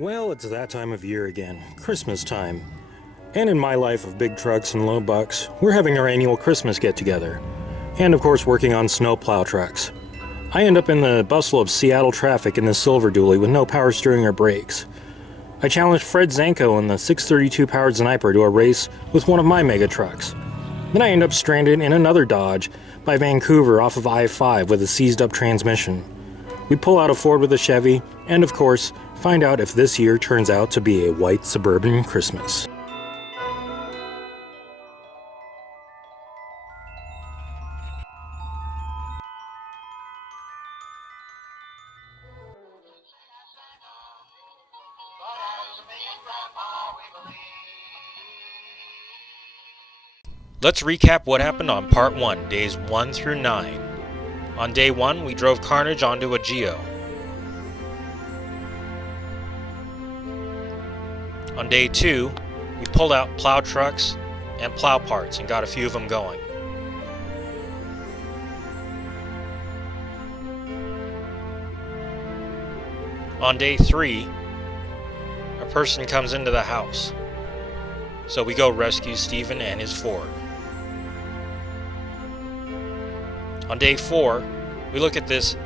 Well, it's that time of year again, Christmas time. And in my life of big trucks and low bucks, we're having our annual Christmas get-together. And of course working on snow plow trucks. I end up in the bustle of Seattle traffic in the silver dually with no power steering or brakes. I challenged Fred Zanko in the 632 powered Sniper to a race with one of my mega trucks. Then I end up stranded in another Dodge by Vancouver off of I-5 with a seized up transmission. We pull out a Ford with a Chevy, and of course, find out if this year turns out to be a white Suburban Christmas. Let's recap what happened on part 1, days 1 through 9. On day 1, we drove Carnage onto a Geo. On day 2, we pulled out plow trucks and plow parts and got a few of them going. On day 3, a person comes into the house, so we go rescue Stephen and his Ford. On day 4, we look at this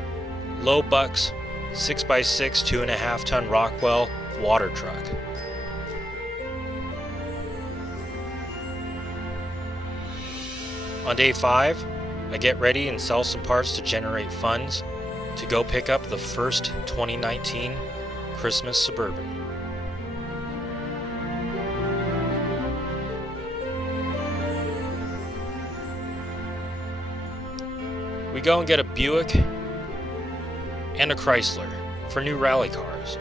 low bucks 6x6 2.5 ton Rockwell water truck. On day 5, I get ready and sell some parts to generate funds to go pick up the first 2019 Christmas Suburban. We go and get a Buick and a Chrysler for new rally cars.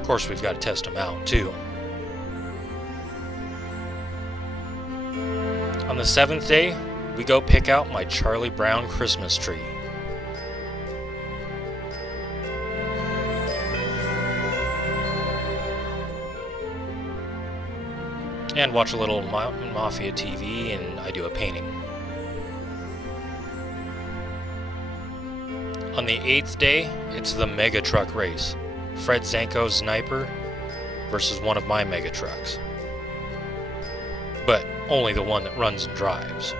Of course, we've got to test them out too. On the 7th day, we go pick out my Charlie Brown Christmas tree. And watch a little Mountain Mafia TV, and I do a painting. On the 8th day, it's the mega truck race. Fred Zanko's Sniper versus one of my mega trucks. But only the one that runs and drives.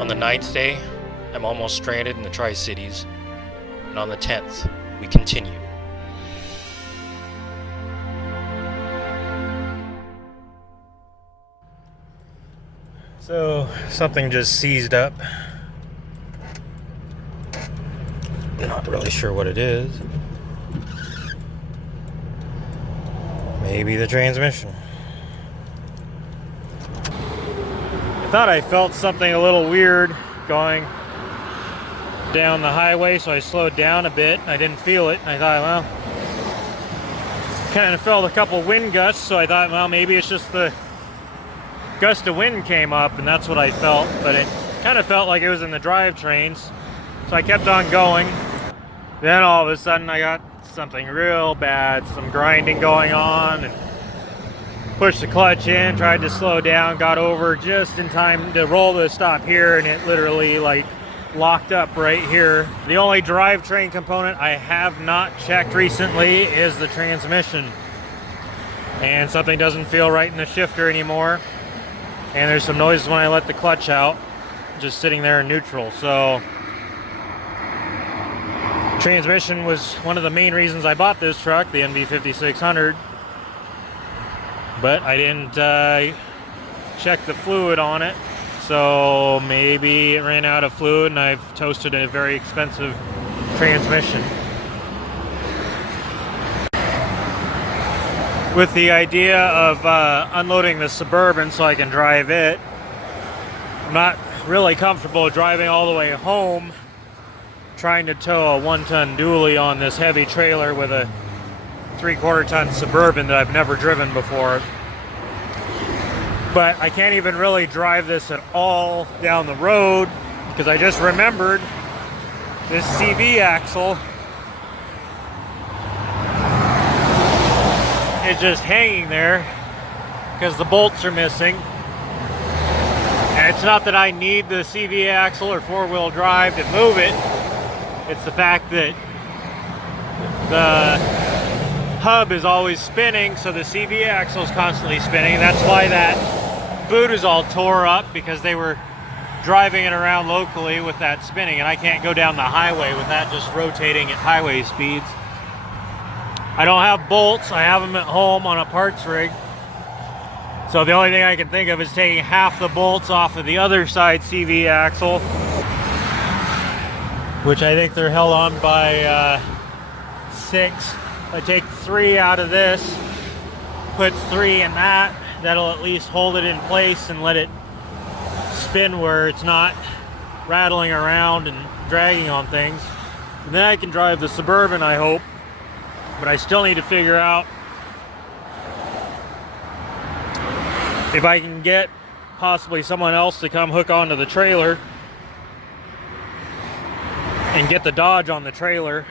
On the 9th day, I'm almost stranded in the Tri-Cities. And on the 10th, we continue. So, something just seized up. Not really sure what it is. Maybe the transmission. I thought I felt something a little weird going down the highway, so I slowed down a bit. I didn't feel it, and I thought, well, kind of felt a couple wind gusts, so I thought, well, maybe it's just the gust of wind came up, and that's what I felt. But it kind of felt like it was in the drivetrains, so I kept on going. Then all of a sudden I got something real bad, some grinding going on, and pushed the clutch in, tried to slow down, got over just in time to roll the stop here, and it literally like locked up right here. The only drivetrain component I have not checked recently is the transmission, and something doesn't feel right in the shifter anymore, and there's some noise when I let the clutch out, just sitting there in neutral. So transmission was one of the main reasons I bought this truck, the NV5600, but I didn't check the fluid on it, so maybe it ran out of fluid and I've toasted a very expensive transmission. With the idea of unloading the Suburban so I can drive it, I'm not really comfortable driving all the way home trying to tow a 1-ton dually on this heavy trailer with a 3/4 ton Suburban that I've never driven before. But I can't even really drive this at all down the road because I just remembered this CV axle is just hanging there because the bolts are missing. And it's not that I need the CV axle or four-wheel drive to move it. It's the fact that the hub is always spinning, so the CV axle is constantly spinning. That's why that boot is all tore up, because they were driving it around locally with that spinning, and I can't go down the highway with that just rotating at highway speeds. I don't have bolts. I have them at home on a parts rig. So the only thing I can think of is taking half the bolts off of the other side CV axle, which I think they're held on by 6. I take 3 out of this, put 3 in that, that'll at least hold it in place and let it spin where it's not rattling around and dragging on things. And then I can drive the Suburban, I hope. But I still need to figure out if I can get possibly someone else to come hook onto the trailer and get the Dodge on the trailer.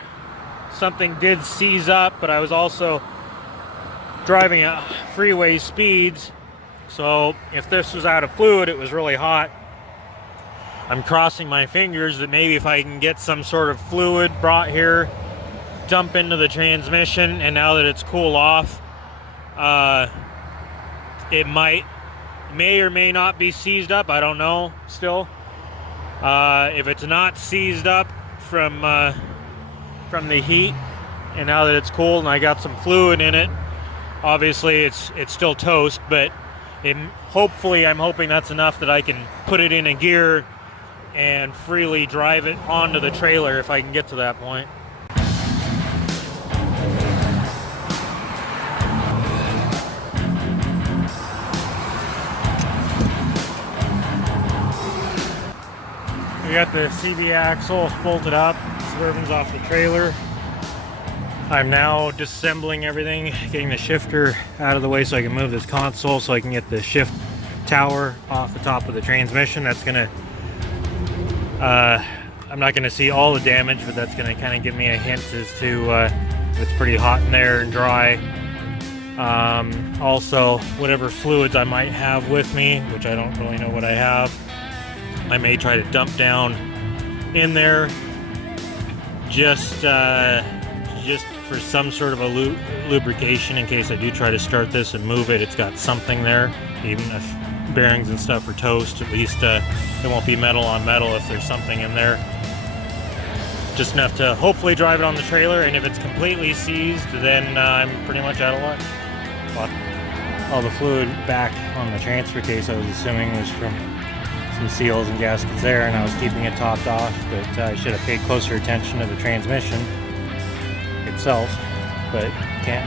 Something did seize up, but I was also driving at freeway speeds, so if this was out of fluid, it was really hot. I'm crossing my fingers that maybe if I can get some sort of fluid brought here, dump into the transmission, and now that it's cooled off, it may or may not be seized up. I don't know still. If it's not seized up from the heat, and now that it's cooled and I got some fluid in it, obviously it's still toast, but hopefully I'm hoping that's enough that I can put it in a gear and freely drive it onto the trailer if I can get to that point. We got the CV axle bolted up, Suburban's off the trailer. I'm now disassembling everything, getting the shifter out of the way so I can move this console so I can get the shift tower off the top of the transmission. That's gonna, I'm not gonna see all the damage, but that's gonna kind of give me a hint as to it's pretty hot in there and dry. Also, whatever fluids I might have with me, which I don't really know what I have, I may try to dump down in there just for some sort of a lubrication in case I do try to start this and move it. It's got something there, even if bearings and stuff are toast, at least it won't be metal on metal if there's something in there. Just enough to hopefully drive it on the trailer, and if it's completely seized, then I'm pretty much out of luck. Well, all the fluid back on the transfer case I was assuming was from some seals and gaskets there, and I was keeping it topped off, but I should have paid closer attention to the transmission itself, but can't.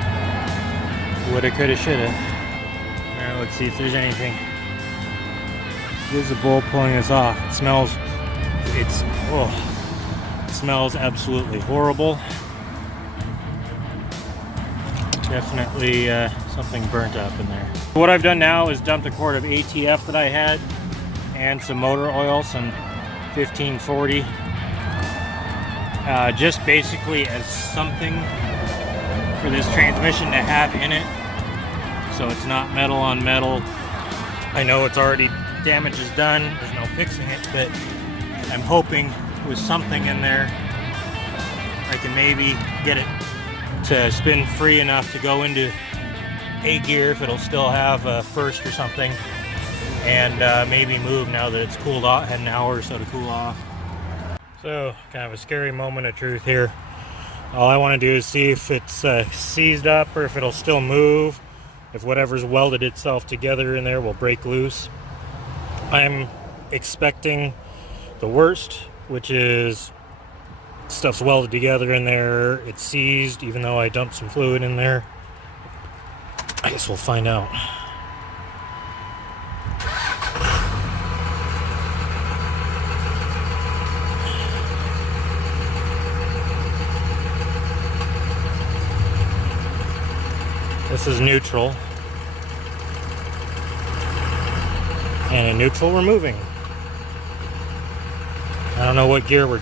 Woulda, coulda, shoulda. Alright, let's see if there's anything visible pulling this off. It smells, it smells absolutely horrible. Definitely something burnt up in there. What I've done now is dumped a quart of ATF that I had and some motor oil, some 1540, just basically as something for this transmission to have in it, so it's not metal on metal. I know it's already, damage is done, there's no fixing it, but I'm hoping with something in there I can maybe get it to spin free enough to go into A gear if it'll still have a first or something, and maybe move now that it's cooled off, had an hour or so to cool off. So, kind of a scary moment of truth here. All I want to do is see if it's seized up or if it'll still move, if whatever's welded itself together in there will break loose. I'm expecting the worst, which is stuff's welded together in there, it's seized, even though I dumped some fluid in there. I guess we'll find out. This is neutral, and in neutral we're moving. I don't know what gear we're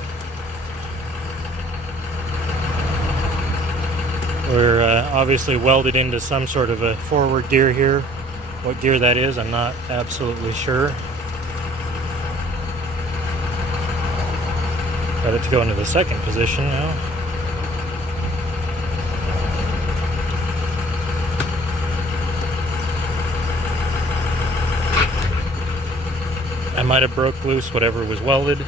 obviously welded into some sort of a forward gear here. What gear that is, I'm not absolutely sure. Got it to go into the second position now. I might have broke loose whatever was welded.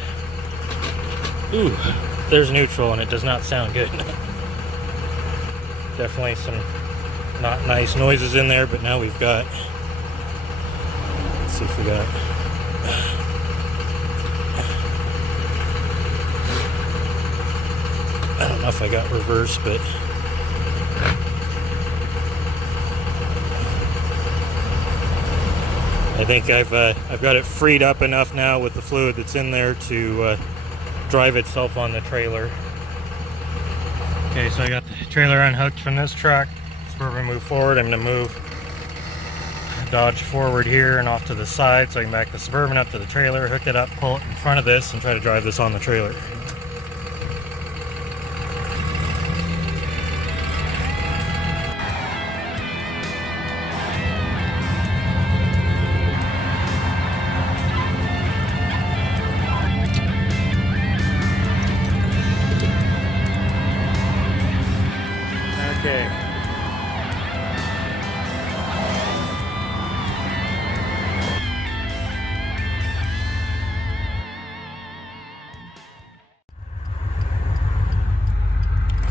Ooh, there's neutral and it does not sound good. Definitely some not nice noises in there, but now we've got, let's see if we got, I don't know if I got reverse, but I think I've got it freed up enough now with the fluid that's in there to drive itself on the trailer. Okay, so I got the trailer unhooked from this truck. Suburban move forward. I'm going to move Dodge forward here and off to the side so I can back the Suburban up to the trailer, hook it up, pull it in front of this, and try to drive this on the trailer. Okay.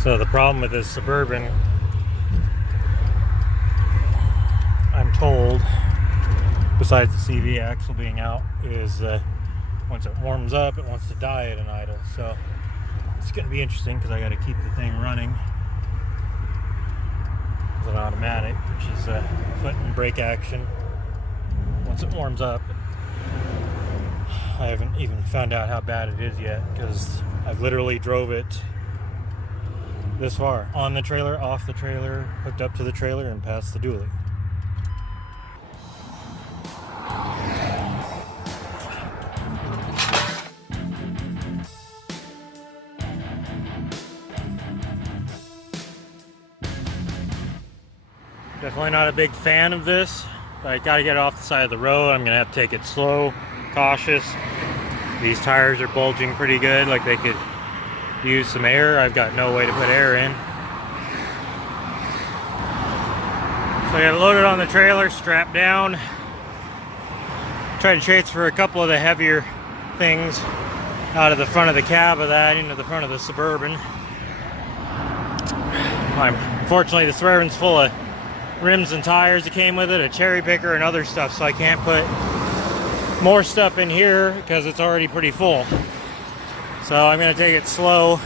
So the problem with this Suburban, I'm told, besides the CV axle being out, is once it warms up, it wants to die at an idle. So it's going to be interesting because I got to keep the thing running. It's an automatic, which is foot and brake action. Once it warms up, I haven't even found out how bad it is yet because I've literally drove it this far, on the trailer, off the trailer, hooked up to the trailer, and past the dually. Definitely not a big fan of this, but I gotta get it off the side of the road. I'm gonna have to take it slow, cautious. These tires are bulging pretty good, like they could use some air. I've got no way to put air in. So I got it loaded on the trailer, strapped down. Tried to transfer a couple of the heavier things out of the front of the cab of that into the front of the Suburban. Unfortunately, the Suburban's full of rims and tires that came with it, a cherry picker and other stuff, so I can't put more stuff in here because it's already pretty full. So I'm going to take it slow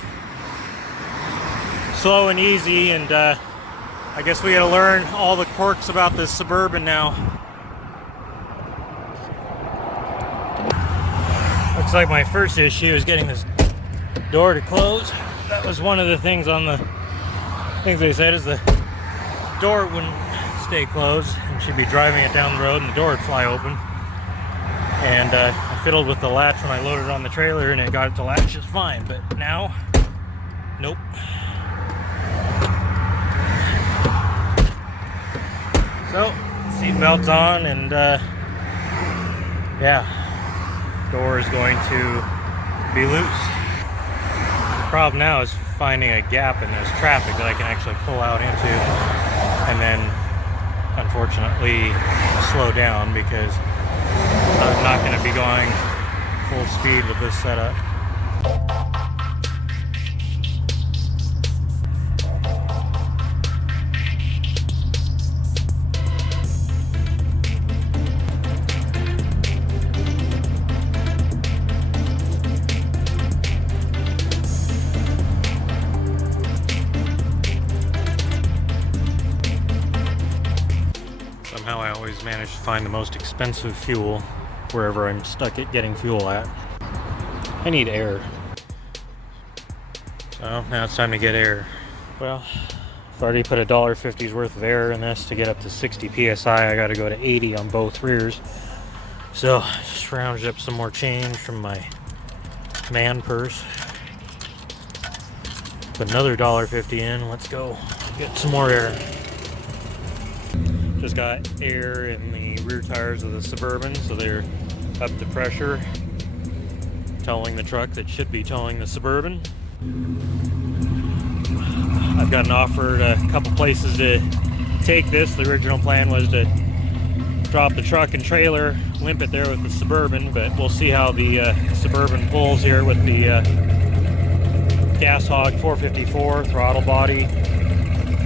and easy, and I guess we got to learn all the quirks about this Suburban now. Looks like my first issue is getting this door to close. That was one of the things on the things they said, is the door wouldn't stay closed and she'd be driving it down the road and the door would fly open. And I fiddled with the latch when I loaded it on the trailer and it got it to latch just fine, but now, nope. So, seat belt's on, and yeah, door is going to be loose. The problem now is finding a gap in this traffic that I can actually pull out into, and then unfortunately slow down, because I'm not going to be going full speed with this setup. Somehow I always manage to find the most expensive fuel wherever I'm stuck at getting fuel at. I need air. So now it's time to get air. Well, I've already put $1.50's worth of air in this to get up to 60 psi. I got to go to 80 on both rears. So just rounded up some more change from my man purse. Put another $1.50 in. Let's go get some more air. Just got air in the rear tires of the Suburban, so they're up to pressure, towing the truck that should be towing the Suburban. I've gotten offered a couple places to take this. The original plan was to drop the truck and trailer, limp it there with the Suburban, but we'll see how the Suburban pulls here with the Gas Hog 454 throttle body,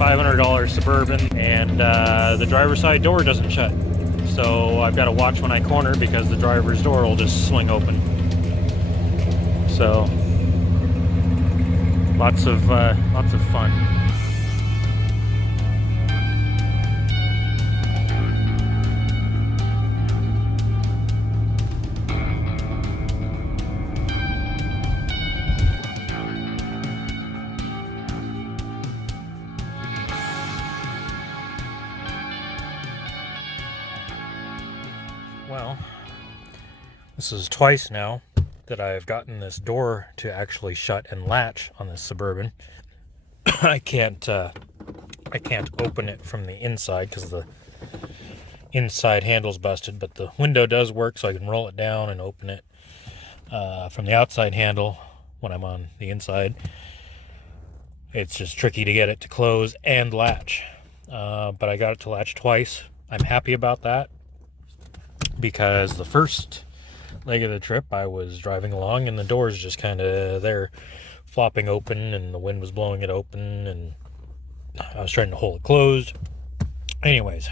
$500 Suburban, and the driver's side door doesn't shut. So I've got to watch when I corner because the driver's door will just swing open. So lots of fun. Well, this is twice now that I've gotten this door to actually shut and latch on this Suburban. I can't open it from the inside because the inside handle's busted, but the window does work, so I can roll it down and open it from the outside handle when I'm on the inside. It's just tricky to get it to close and latch, but I got it to latch twice. I'm happy about that, because the first leg of the trip I was driving along and the door's just kind of there flopping open and the wind was blowing it open and I was trying to hold it closed. Anyways,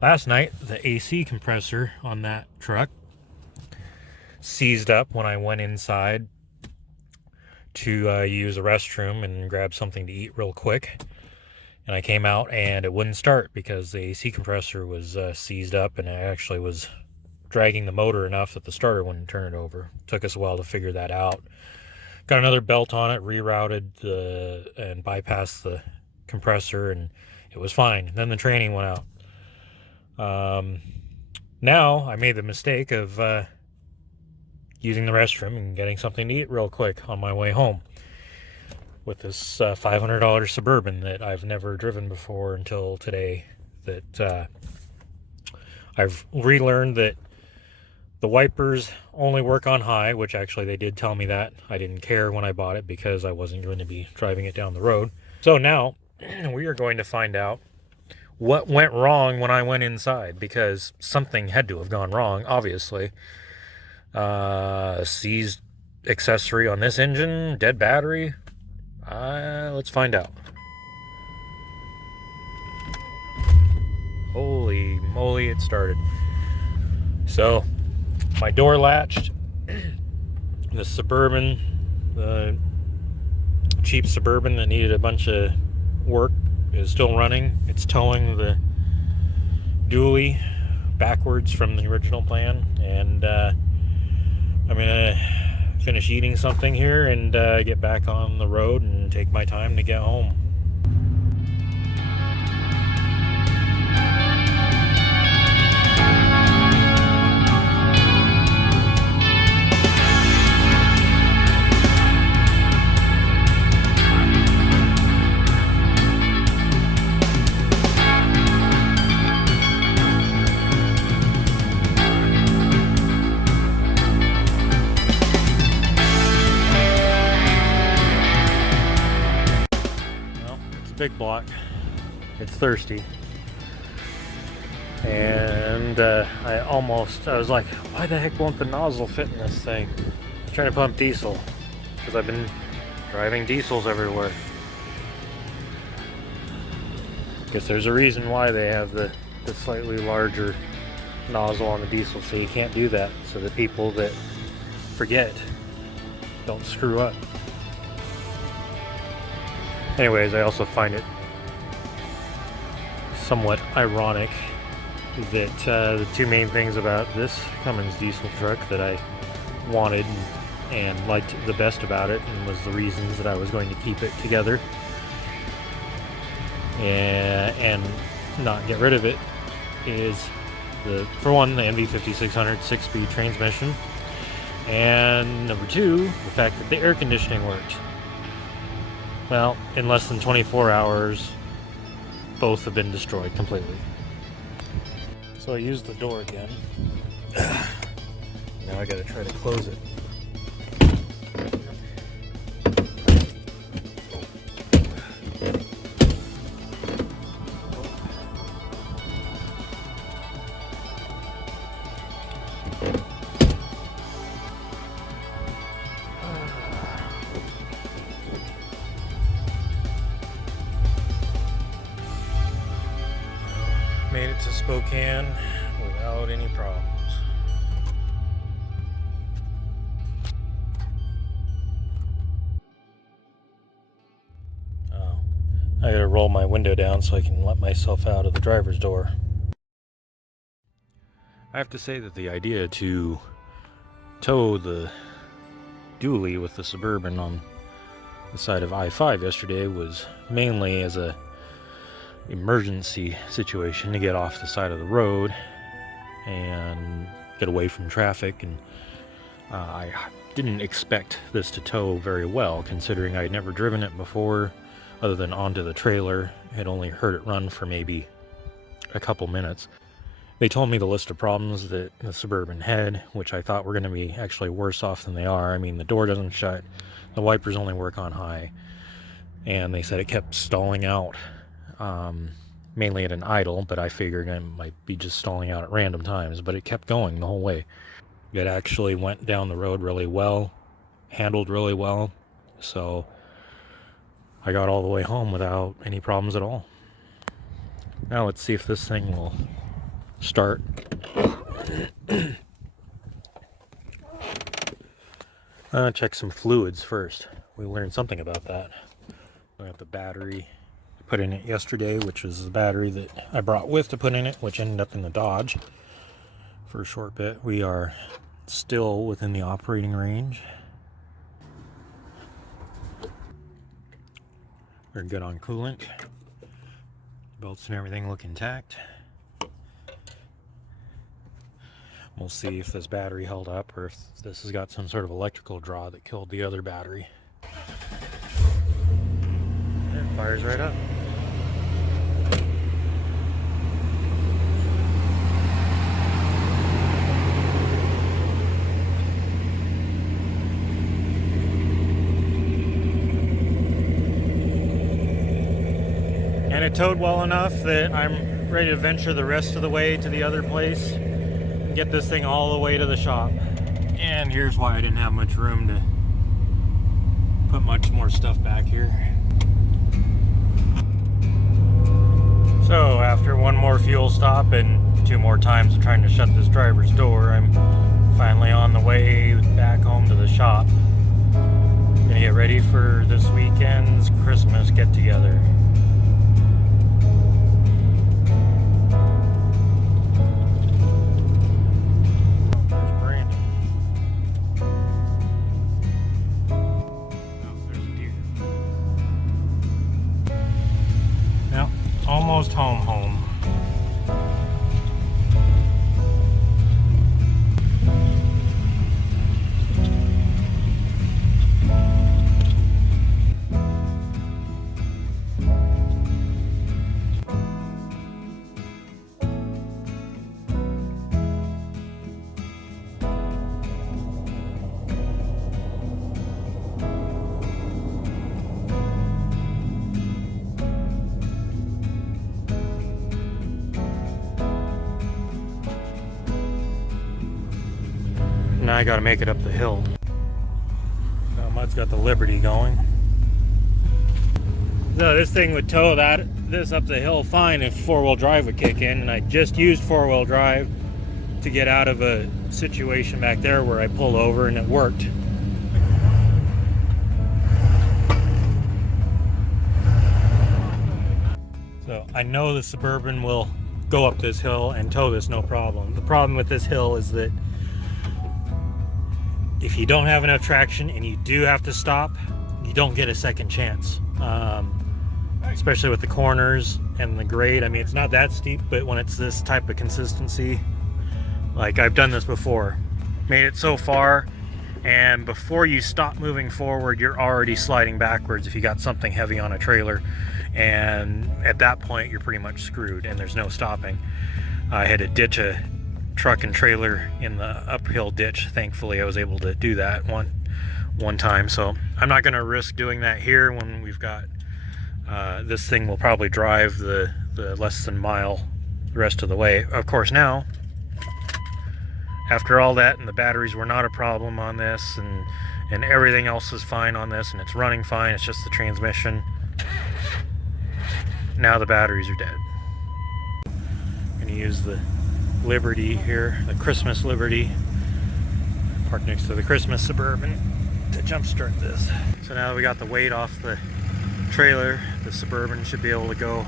last night the AC compressor on that truck seized up when I went inside to use a restroom and grab something to eat real quick, and I came out and it wouldn't start because the AC compressor was seized up, and I actually was dragging the motor enough that the starter wouldn't turn it over. Took us a while to figure that out. Got another belt on it, rerouted and bypassed the compressor, and it was fine. Then the training went out. Now I made the mistake of using the restroom and getting something to eat real quick on my way home with this $500 Suburban that I've never driven before until today. That I've relearned that the wipers only work on high, which actually they did tell me that. I didn't care when I bought it because I wasn't going to be driving it down the road. So now we are going to find out what went wrong when I went inside, because something had to have gone wrong, obviously. Seized accessory on this engine, dead battery. Let's find out. Holy moly, it started. So my door latched. The Suburban, the cheap Suburban that needed a bunch of work, is still running. It's towing the dually backwards from the original plan, and I'm gonna finish eating something here and get back on the road and take my time to get home. Big block. It's thirsty, and I was like, why the heck won't the nozzle fit in this thing? I'm trying to pump diesel because I've been driving diesels everywhere. Guess there's a reason why they have the slightly larger nozzle on the diesel, so you can't do that, so the people that forget don't screw up. Anyways, I also find it somewhat ironic that the two main things about this Cummins diesel truck that I wanted and liked the best about it, and was the reasons that I was going to keep it together and not get rid of it, is for one, the MV5600 6-speed transmission, and number two, the fact that the air conditioning worked. Well, in less than 24 hours, both have been destroyed completely. So I used the door again. Now I gotta try to close it. Made it to Spokane without any problems. Oh, I gotta roll my window down so I can let myself out of the driver's door. I have to say that the idea to tow the dually with the Suburban on the side of I-5 yesterday was mainly as a emergency situation to get off the side of the road and get away from traffic, and I didn't expect this to tow very well, considering I'd never driven it before other than onto the trailer. Had only heard it run for maybe a couple minutes. They told me the list of problems that the Suburban had, which I thought were going to be actually worse off than they are. I mean, the door doesn't shut, the wipers only work on high, and they said it kept stalling out. Mainly at an idle, but I figured it might be just stalling out at random times, but it kept going the whole way. It actually went down the road really well, handled really well, so I got all the way home without any problems at all. Now let's see if this thing will start. Check some fluids first. We learned something about that. We have the battery put in it yesterday, which was the battery that I brought with to put in it, which ended up in the Dodge for a short bit. We are still within the operating range. We're good on coolant. Belts and everything look intact. We'll see if this battery held up or if this has got some sort of electrical draw that killed the other battery. It fires right up. And it towed well enough that I'm ready to venture the rest of the way to the other place and get this thing all the way to the shop. And here's why I didn't have much room to put much more stuff back here. So after one more fuel stop and 2 more times of trying to shut this driver's door, I'm finally on the way back home to the shop. Gonna get ready for this weekend's Christmas get-together. Almost home. Now I gotta make it up the hill. Now Mud's got the Liberty going. So this thing would tow this up the hill fine if 4-wheel drive would kick in, and I just used 4-wheel drive to get out of a situation back there where I pulled over and it worked. So I know the Suburban will go up this hill and tow this no problem. The problem with this hill is that if you don't have enough traction and you do have to stop, you don't get a second chance. Especially with the corners and the grade. I mean, it's not that steep, but when it's this type of consistency, like I've done this before, made it so far, and before you stop moving forward, you're already sliding backwards if you got something heavy on a trailer, and at that point you're pretty much screwed and there's no stopping. I had to ditch a truck and trailer in the uphill ditch. Thankfully, I was able to do that one time. So I'm not going to risk doing that here when we've got this thing will probably drive the less than mile the rest of the way. Of course, now after all that, and the batteries were not a problem on this, and everything else is fine on this, and it's running fine, it's just the transmission. Now the batteries are dead. I'm going to use the Liberty here, the Christmas Liberty, parked next to the Christmas Suburban, to jumpstart this. So now that we got the weight off the trailer, the Suburban should be able to go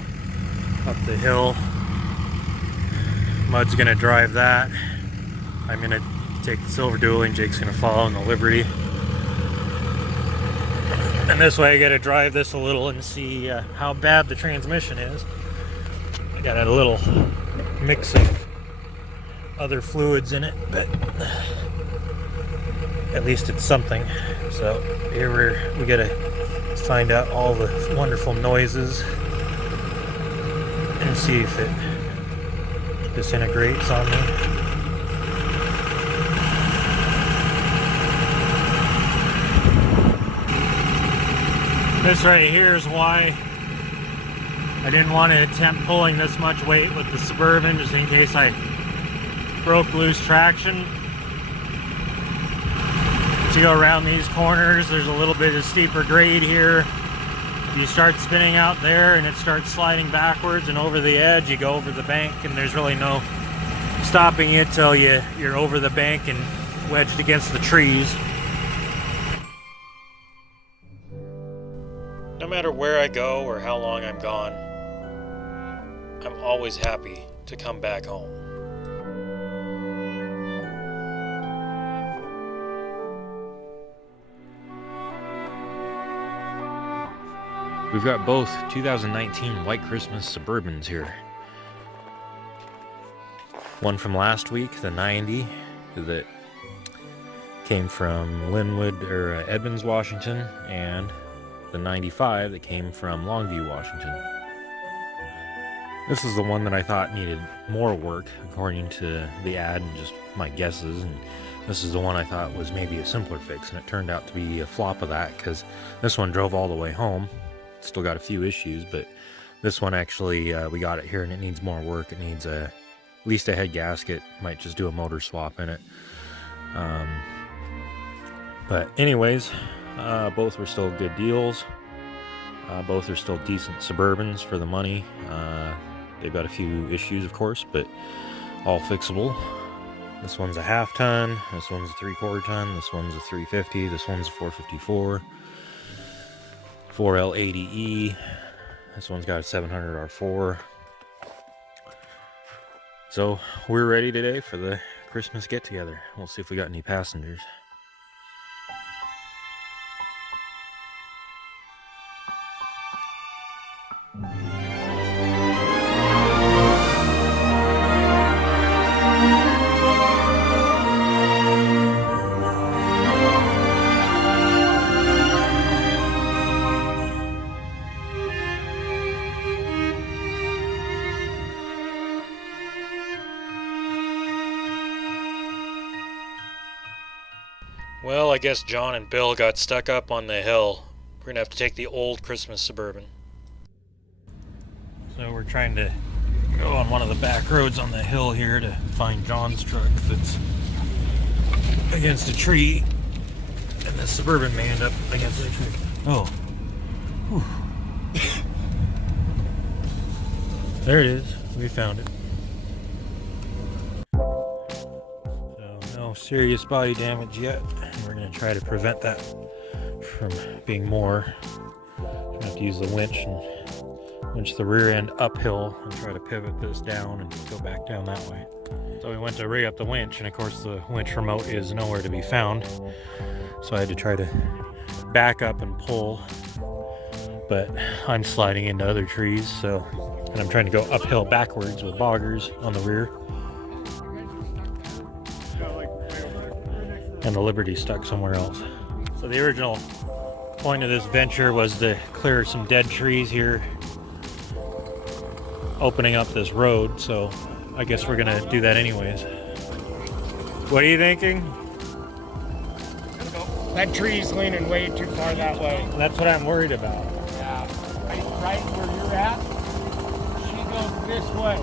up the hill. Mud's going to drive that. I'm going to take the silver dually and Jake's going to follow in the Liberty. And this way I got to drive this a little and see how bad the transmission is. I got a little mix of other fluids in it, but at least it's something. So here we got to find out all the wonderful noises and see if it disintegrates on me. This right here is why I didn't want to attempt pulling this much weight with the Suburban, just in case I broke loose traction. As you go around these corners, there's a little bit of steeper grade here. If you start spinning out there and it starts sliding backwards and over the edge, you go over the bank, and there's really no stopping it till you're over the bank and wedged against the trees. No matter where I go or how long I'm gone, I'm always happy to come back home. We've got both 2019 White Christmas Suburbans here. One from last week, the 90, that came from Linwood or Edmonds, Washington, and the 95 that came from Longview, Washington. This is the one that I thought needed more work, according to the ad and just my guesses, and this is the one I thought was maybe a simpler fix, and it turned out to be a flop of that, because this one drove all the way home. Still got a few issues, but this one actually, we got it here and it needs more work. It needs at least a head gasket, might just do a motor swap in it. But anyways, both were still good deals. Both are still decent Suburbans for the money. They've got a few issues, of course, but all fixable. This one's a half ton, this one's a 3/4 ton, this one's a 350, this one's a 454, 4L80E. This one's got a 700 R4. So we're ready today for the Christmas get-together. We'll see if we got any passengers. Well, I guess John and Bill got stuck up on the hill. We're gonna have to take the old Christmas Suburban. So we're trying to go on one of the back roads on the hill here to find John's truck that's against a tree, and the Suburban may end up against the tree. Oh. Whew. There it is. We found it. No serious body damage yet. We're going to try to prevent that from being more. I'm going to have to use the winch and winch the rear end uphill and try to pivot this down and go back down that way. So we went to rig up the winch, and of course the winch remote is nowhere to be found. So I had to try to back up and pull, but I'm sliding into other trees, and I'm trying to go uphill backwards with boggers on the rear. And the Liberty's stuck somewhere else. So the original point of this venture was to clear some dead trees here, opening up this road. So I guess we're gonna do that anyways. What are you thinking? That tree's leaning way too far that way. That's what I'm worried about. Yeah. Right where you're at, she goes this way.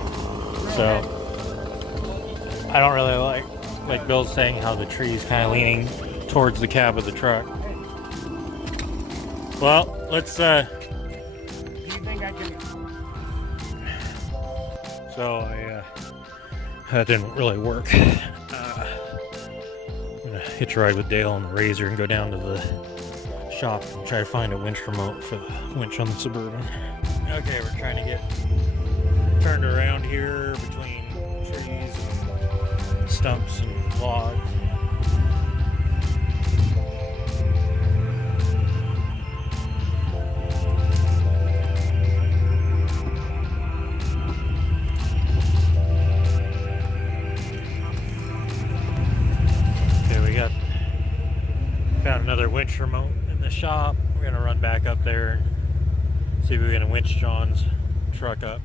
So I don't really like Bill's saying how the tree's kind of leaning towards the cab of the truck. Well, let's Do you think I can? so that didn't really work. I'm gonna hitch a ride with Dale on the Razor and go down to the shop and try to find a winch remote for the winch on the Suburban. Okay, we're trying to get turned around here between trees and stumps and logs. Found another winch remote in the shop. We're gonna run back up there and see if we can winch John's truck up.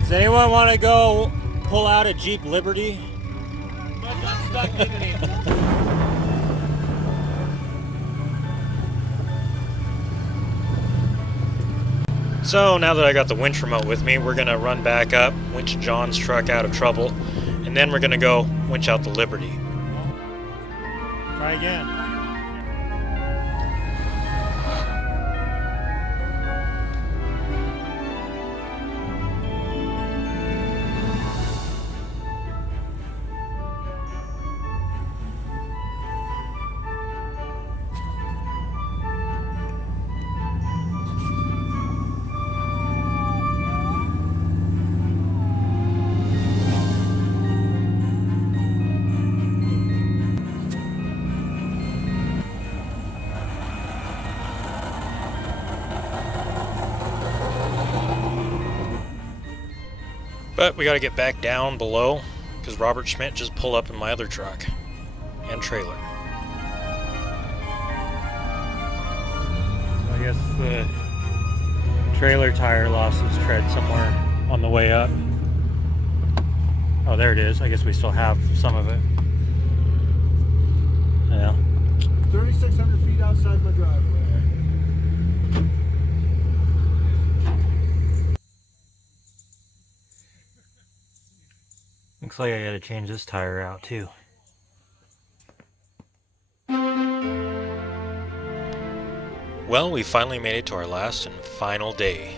Does anyone want to go pull out a Jeep Liberty? But I'm stuck getting it. So now that I got the winch remote with me, we're gonna run back up, winch John's truck out of trouble, and then we're gonna go winch out the Liberty. Try again. But we got to get back down below because Robert Schmidt just pulled up in my other truck and trailer. So I guess the trailer tire lost its tread somewhere on the way up. Oh, there it is. I guess we still have some of it. Yeah. 3,600 feet outside my driveway. Looks like I gotta change this tire out too. Well, we finally made it to our last and final day.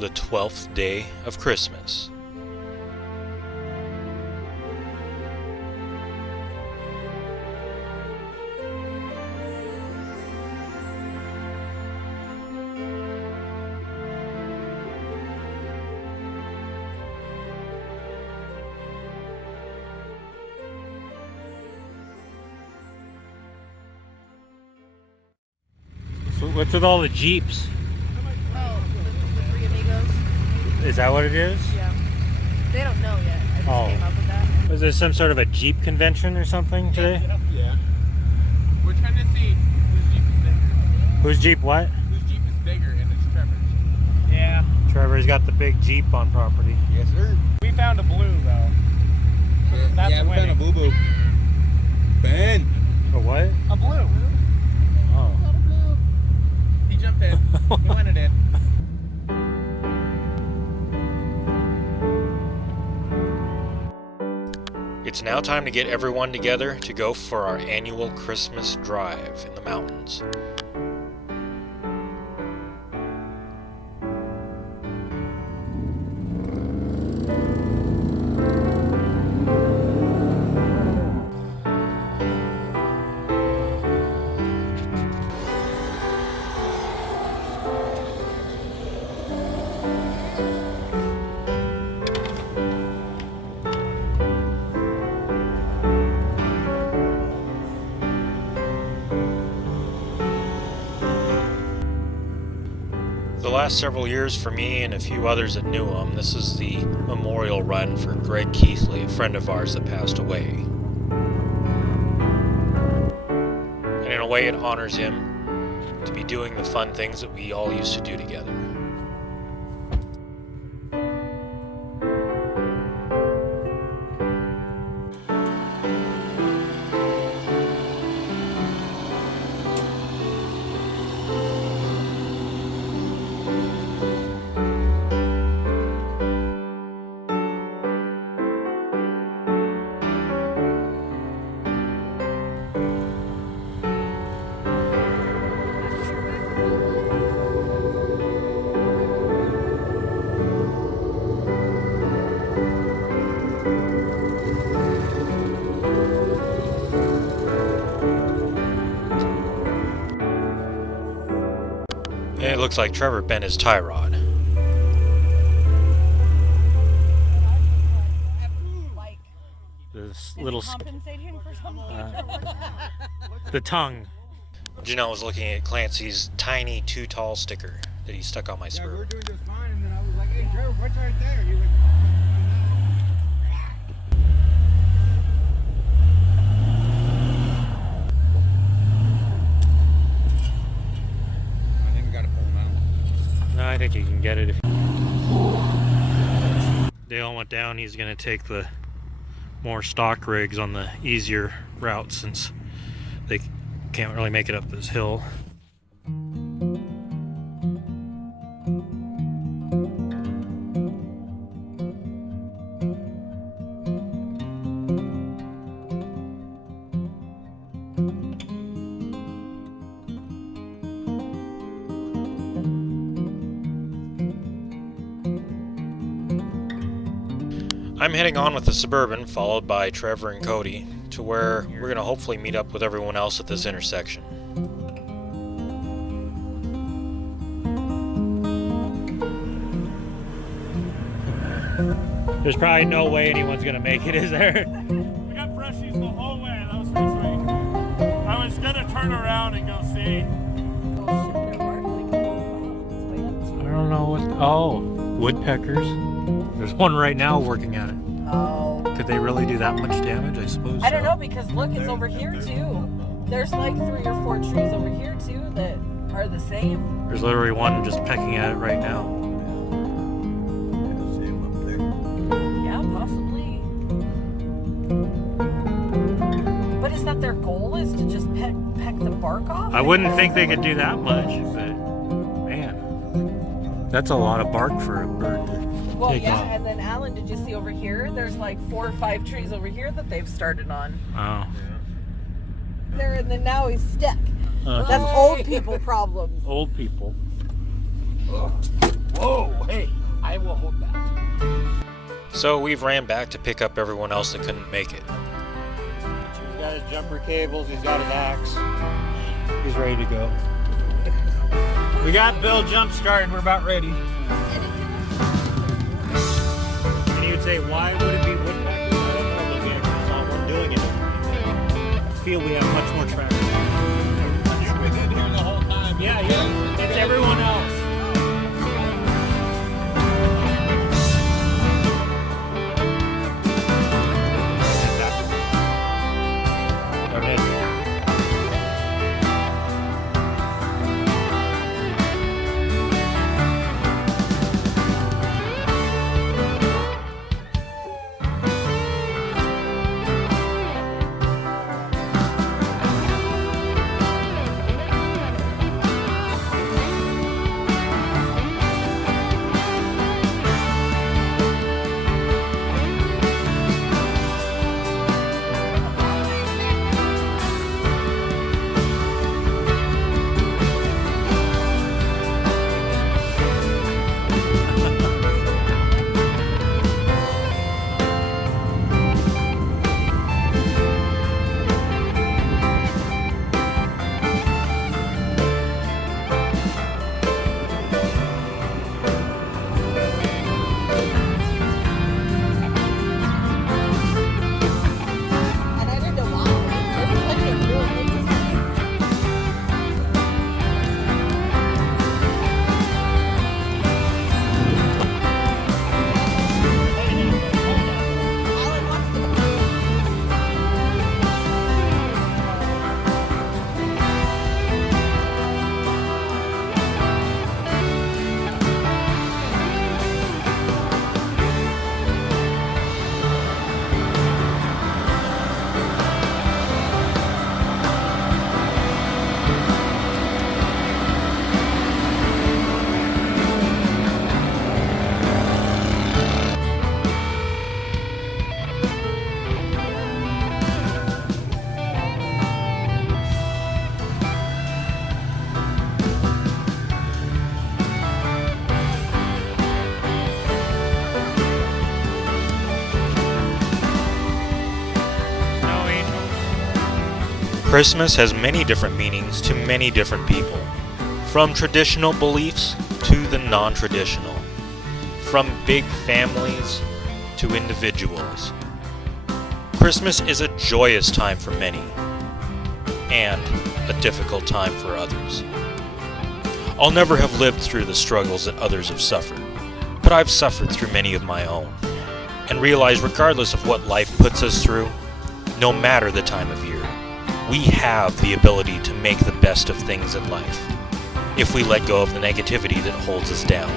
The 12th day of Christmas. So what's with all the Jeeps? Oh, the Three Amigos. Is that what it is? Yeah. They don't know yet. I just Oh. came up with that. Was there some sort of a Jeep convention or something today? Yeah. We're trying to see whose Jeep is bigger. Whose Jeep what? Whose Jeep is bigger, and it's Trevor's. Yeah. Trevor's got the big Jeep on property. Yes, sir. We found a blue, though. That's yeah, we found a winning. boo-boo. Ben! A what? A blue. Oh. He jumped in. He went it in. It's now time to get everyone together to go for our annual Christmas drive in the mountains. last several years for me and a few others that knew him, this is the memorial run for Greg Keithley, a friend of ours that passed away. And in a way, it honors him to be doing the fun things that we all used to do together. And it looks like Trevor bent his tie rod. Like, This is little he compensating for something? the tongue. Janelle was looking at Clancy's tiny too tall sticker that he stuck on my Yeah, Suburban. we're doing just fine, and then I was like, hey, Trevor, what's right there? He went, I think we gotta pull him out. No, I think you can get it if Dale went down. He's going to take the more stock rigs on the easier route since they can't really make it up this hill. I'm heading on with the Suburban, followed by Trevor and Cody, to where we're going to hopefully meet up with everyone else at this intersection. There's probably no way anyone's going to make it, is there? We got brushies the whole way. That was pretty sweet. I was gonna turn around and go see. I don't know what... Oh, woodpeckers. There's one right now working at it. Oh. Could they really do that much damage? I suppose I don't so. know, because look, it's over here too. There's like 3 or 4 trees over here too that are the same. There's literally one just pecking at it right now. See him up there. Yeah, possibly. But is that their goal, is to just peck the bark off? I wouldn't think they could do that much, but man, that's a lot of bark for a bird to Well, take yeah, off. and then Alan, did you see over here? There's like 4 or 5 trees over here that they've started on. Oh. There, and then now he's stuck. Uh, That's old people problems. old people. Whoa, hey, I will hold that. So we've ran back to pick up everyone else that couldn't make it. He's got his jumper cables. He's got his axe. He's ready to go. We got Bill jump started. We're about ready. And you would say, why would it be woodpeckers? I don't know, looking at there's not one doing it. I feel we have much more traffic. You've been in here the whole time. Yeah, yeah. It's everyone else. Christmas has many different meanings to many different people, from traditional beliefs to the non-traditional, from big families to individuals. Christmas is a joyous time for many, and a difficult time for others. I'll never have lived through the struggles that others have suffered, but I've suffered through many of my own, and realize regardless of what life puts us through, no matter the time of year, we have the ability to make the best of things in life, if we let go of the negativity that holds us down.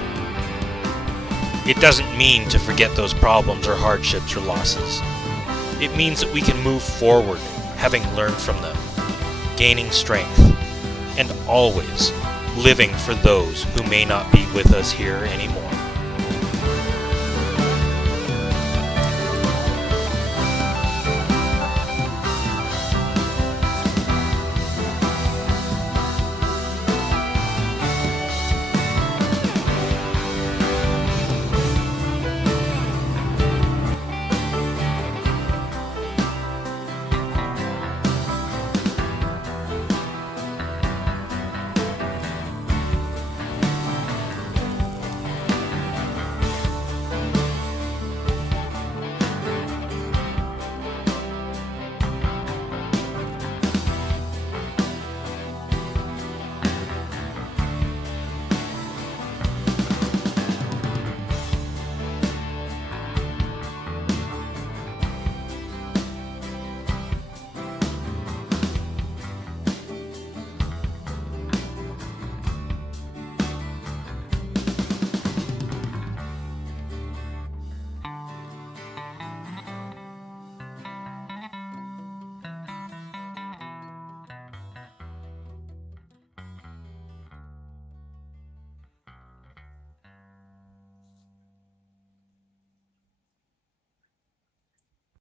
It doesn't mean to forget those problems or hardships or losses. It means that we can move forward, having learned from them, gaining strength, and always living for those who may not be with us here anymore.